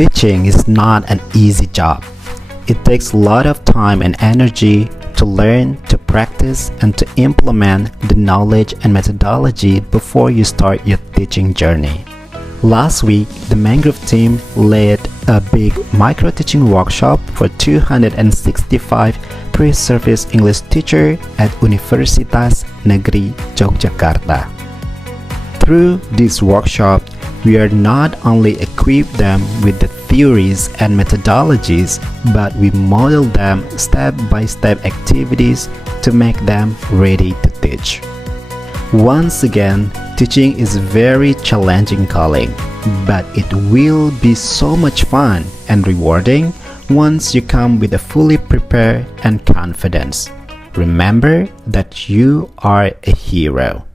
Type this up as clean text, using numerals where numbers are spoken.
Teaching is not an easy job. It takes a lot of time and energy to learn, to practice, and to implement the knowledge and methodology before you start your teaching journey. Last week, the Mangrove team led a big micro-teaching workshop for 265 pre-service English teachers at Universitas Negeri Yogyakarta. Through this workshop, we are not only equip them with the theories and methodologies, but we model them step-by-step activities to make them ready to teach. Once again, teaching is a very challenging calling, but it will be so much fun and rewarding once you come with a fully prepared and confidence. Remember that you are a hero.